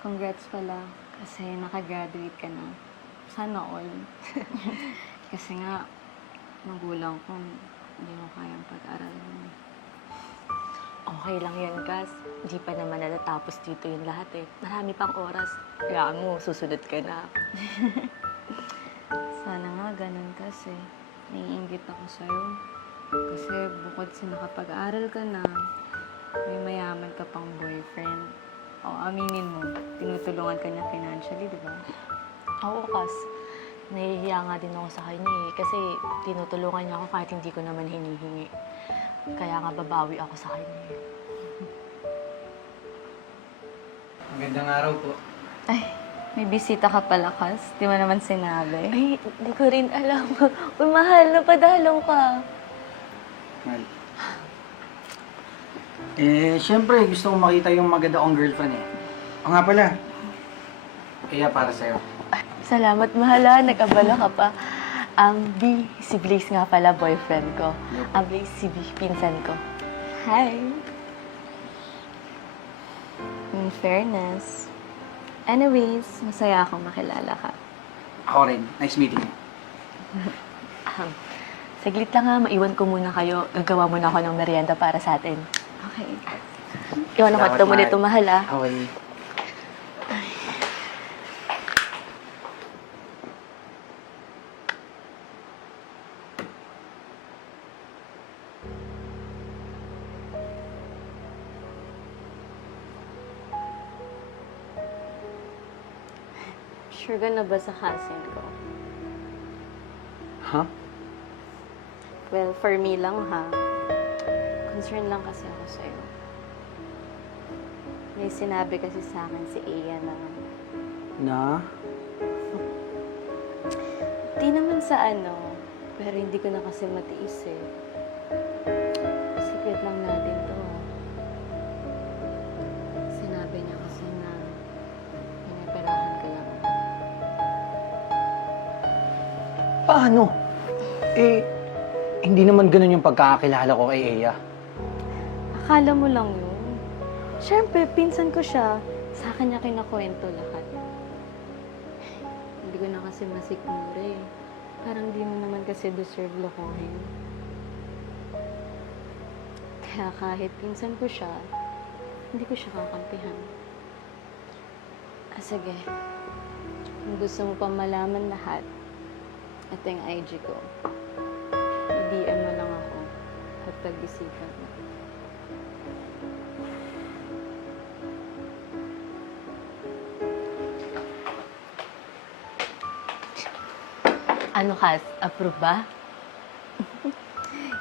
Congrats pala. Kasi nakagraduate ka na. Sana all. Kasi nga, magulang ko, hindi mo kayang pag-aralan. Okay lang yun, Kas. Hindi pa naman natatapos dito yung lahat eh. Marami pang oras. Kaya mo, susunod ka na. Sana nga ganun kasi. Naiinggit ako sa'yo. Kasi bukod sa nakapag-aral ka na, may mayaman ka pang boyfriend. O, aminin mo, tinutulungan ka niya financially, di ba? Oo, Kas. Nahihiya nga din ako sa kanya eh. Kasi tinutulungan niya ako kahit hindi ko naman hinihingi. Kaya nga babawi ako sa kanya eh. Magandang araw po. Ay, may bisita ka pala, Kas. Di mo naman sinabi. Ay, hindi ko rin alam. Uy, mahal, napadalaw ka. Mal. Siyempre, gusto kong makita yung maganda kong girlfriend eh. O nga pala. Kaya para sa'yo. Salamat, mahal ha. Nag-abala ka pa. B, si Blaze nga pala, boyfriend ko. Blaze, si B, pinsan ko. Hi! In fairness. Anyways, masaya akong makilala ka. Ako rin. Nice meeting you. Saglit lang ha, maiwan ko muna kayo. Gagawa muna ako ng merienda para sa atin. Okay. Iwan ako Salamat, ito muna mahal. ito, mahal ha. Okay. Sure ka na ba sa cousin ko? Ha? Well, for me lang ha. Concern lang kasi ako sa'yo. May sinabi kasi sa akin si Iya na Na? di naman sa ano, pero hindi ko na kasi matiis eh. Secret lang natin to ha. Sinabi niya kasi na pinaperahan ka lang. Paano? Hindi naman ganun yung pagkakakilala ko kay Eya. Akala mo lang yun. Siyempre, pinsan ko siya. Sa akin niya kinakwento lahat. Hindi ko na kasi masikmura eh. Parang di mo naman kasi deserve lokohin. Kaya kahit pinsan ko siya, hindi ko siya kakampihan. Sige. Kung gusto mo pa malaman lahat, ito yung IG ko. I-DM mo lang ako at pag-isipan mo. Ano, Kas? Approve ba?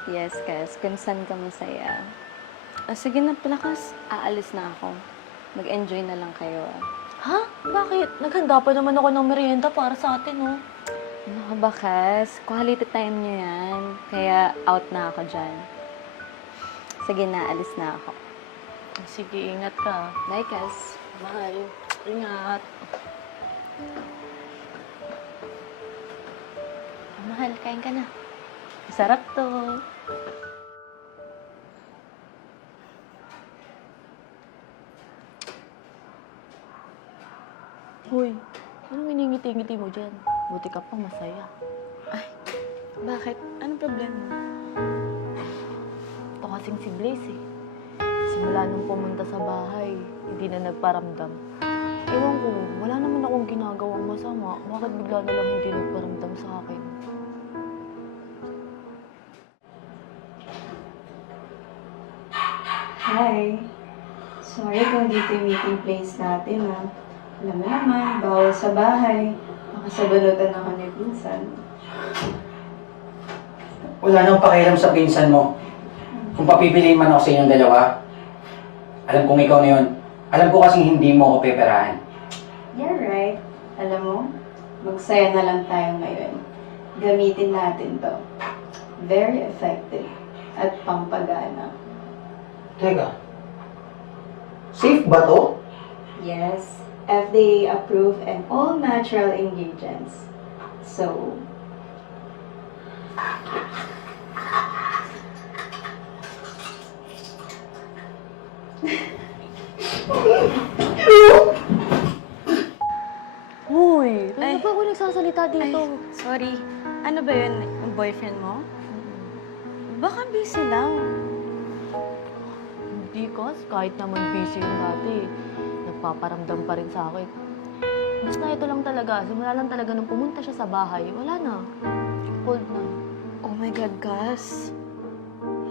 Yes, Kas. Kung saan ka masaya. Sige na pala, Kas. Aalis na ako. Mag-enjoy na lang kayo. Ha? Bakit? Naghanda pa naman ako ng merienda para sa atin, oh. Ano ka ba, Kas? Quality time niyo yan. Kaya out na ako dyan. Sige na, alis na ako. Sige, ingat ka. Bye, Kas. Mahal. Ingat. Mahal, kain ka na. Masarap to. Hoy, anong miningiti-ngiti mo dyan? Buti ka pa masaya. Bakit? Anong problema? Ito kasing si Blaze eh. Simula nung pumunta sa bahay, hindi na nagparamdam. Ewan ko, wala naman akong ginagawang masama. Bakit bigla na lang hindi nagparamdam sa akin? Hi. Sorry kung dito yung meeting place natin, ha. Alam mo naman, bawal sa bahay. Makasabalutan ako ni Pinsan. Wala nang pakialam sa pinsan mo. Kung papipiliin man ako sa inyong dalawa, alam kong ikaw na yun. Alam ko kasing hindi mo ako peperahan. You're right. Alam mo, magsaya na lang tayo ngayon. Gamitin natin to. Very effective at pampagana. Teka, safe ba to? Yes, FDA approved and all natural ingredients. So, magsalita Ay, dito. sorry. Ano ba yun? Yung boyfriend mo? Baka busy lang. Hindi kas, kahit naman busy yung dati, nagpaparamdam pa rin sa akin. Basta ito lang talaga, simula lang talaga nung pumunta siya sa bahay, wala na. Cold na. Oh my God, Gus.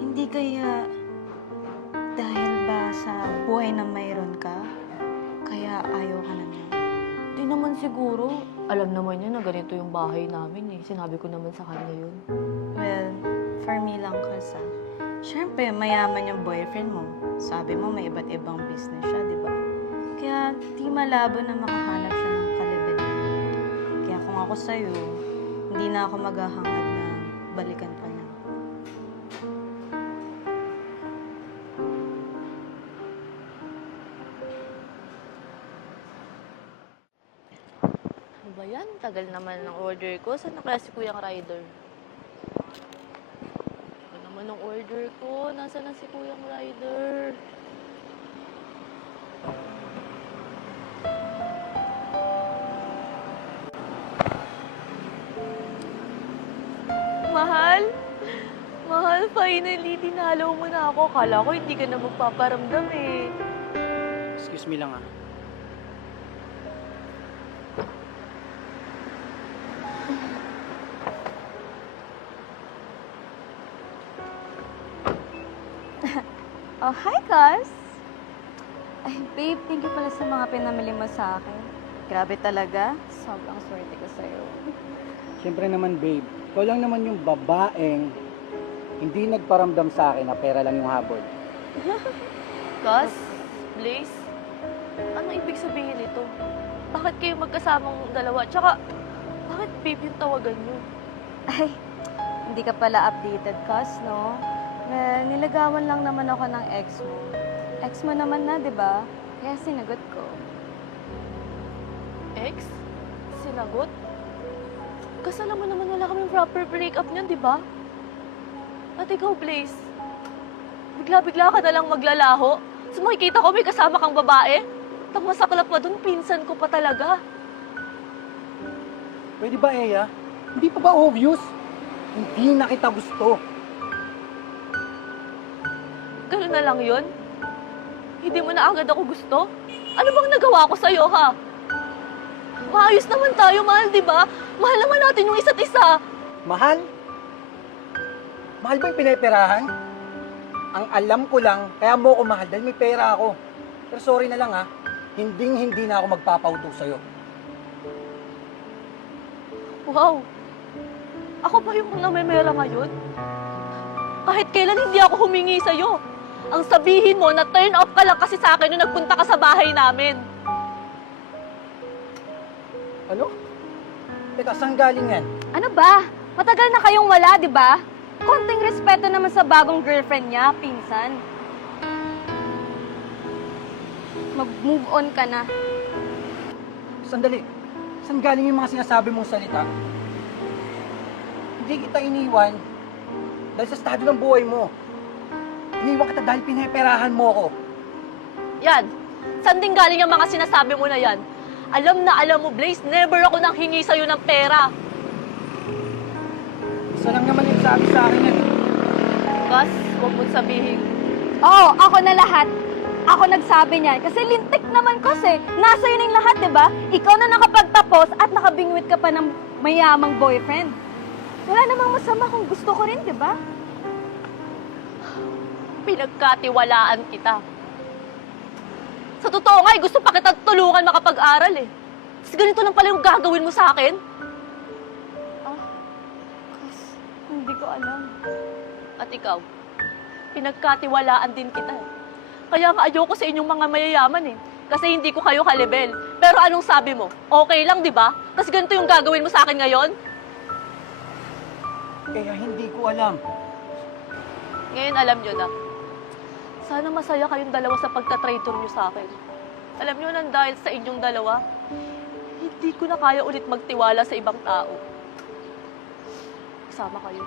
Hindi kaya dahil ba sa buhay na mayroon ka, kaya ayaw ka na niya? Di naman siguro. Alam naman niya na ganito yung bahay namin eh. Sinabi ko naman sa kanya yun. Well, for me lang kasi. Siyempre, mayaman yung boyfriend mo. Sabi mo, may iba't ibang business siya, di ba? Kaya, di malabo na makahanap siya ng kalibin. Kaya kung ako sa'yo, hindi na ako maghahangad na balikan pa niya. Ano ba yan? Tagal naman ng order ko. Saan na kaya si Kuyang Rider? Ano naman ang order ko? Nasaan na si Kuyang Rider? Mahal? Mahal, finally, dinalaw mo na ako. Kala ko hindi ka na magpaparamdam eh. Excuse me lang ah. Oh, hi, Gus! Ay, babe, thank you pala sa mga pinamili mo sa akin. Grabe talaga. Sobrang swerte ko sa'yo. Siyempre naman babe, ikaw lang naman yung babaeng hindi nagparamdam sa akin na pera lang yung habol. Gus, Blaze, ano ibig sabihin nito? Bakit kayo magkasamang dalawa? Tsaka, bakit babe yung tawagan nyo? Ay, hindi ka pala updated, Gus, no? Well, nilagawan lang naman ako ng ex mo. Ex mo naman na, di ba? Kaya sinagot ko. Ex? Sinagot? Kasi alam mo naman wala kaming proper breakup niyan, di ba? At ikaw, Blaze, bigla-bigla ka na lang maglalaho. So makikita ko may kasama kang babae. Tang masaklap pa dun, pinsan ko pa talaga. Pwede ba Eya? Hindi pa ba obvious? Hindi na kita gusto. Ganun na lang yun? Hindi mo na agad ako gusto? Ano bang nagawa ko sa'yo, ha? Maayos naman tayo, mahal, di ba? Mahal naman natin yung isa't isa. Mahal? Mahal ba yung pinaperahan? Ang alam ko lang, kaya mo ako mahal dahil may pera ako. Pero sorry na lang ha, hindi na ako magpapauto sa'yo. Wow! Ako pa yung namemera ngayon? Kahit kailan hindi ako humingi sa'yo. Ang sabihin mo na turn off ka lang kasi sa akin nung nagpunta ka sa bahay namin. Ano? Teka, saan galing yan? Ano ba? Matagal na kayong wala, di ba? Konting respeto naman sa bagong girlfriend niya, pinsan. Mag-move on ka na. Sandali, saan galing yung mga sinasabi mong salita? Hindi kita iniwan dahil sa estado ng buhay mo. Iniwan kita dahil pinaperahan mo ako. Yan. Saan din galing yung mga sinasabi mo na yan? Alam na alam mo, Blaze, never ako nang hingi sa'yo ng pera. Isa lang naman yung sabi sa akin yan. Gus, huwag mong sabihin. Oo, ako na lahat. Ako nagsabi niyan. Kasi lintik naman kasi. Nasa yun yung lahat, di ba? Ikaw na nakapagtapos at nakabingwit ka pa ng mayamang boyfriend. Wala namang masama kung gusto ko rin, di ba? Pinagkatiwalaan kita. Sa totoo nga, gusto pa kita tulungan makapag-aral eh. Tapos ganito lang pala yung gagawin mo sa akin. Kasi hindi ko alam. At ikaw, pinagkatiwalaan din kita. Kaya nga ayoko sa inyong mga mayayaman eh. Kasi hindi ko kayo kalibel. Pero anong sabi mo? Okay lang, di ba? Tapos ganito yung gagawin mo sa akin ngayon? Kaya hindi ko alam. Ngayon alam nyo na. Sana masaya kayong dalawa sa pagtatraitor nyo sa akin. Alam nyo nang dahil sa inyong dalawa, hindi ko na kaya ulit magtiwala sa ibang tao. Kasama kayo.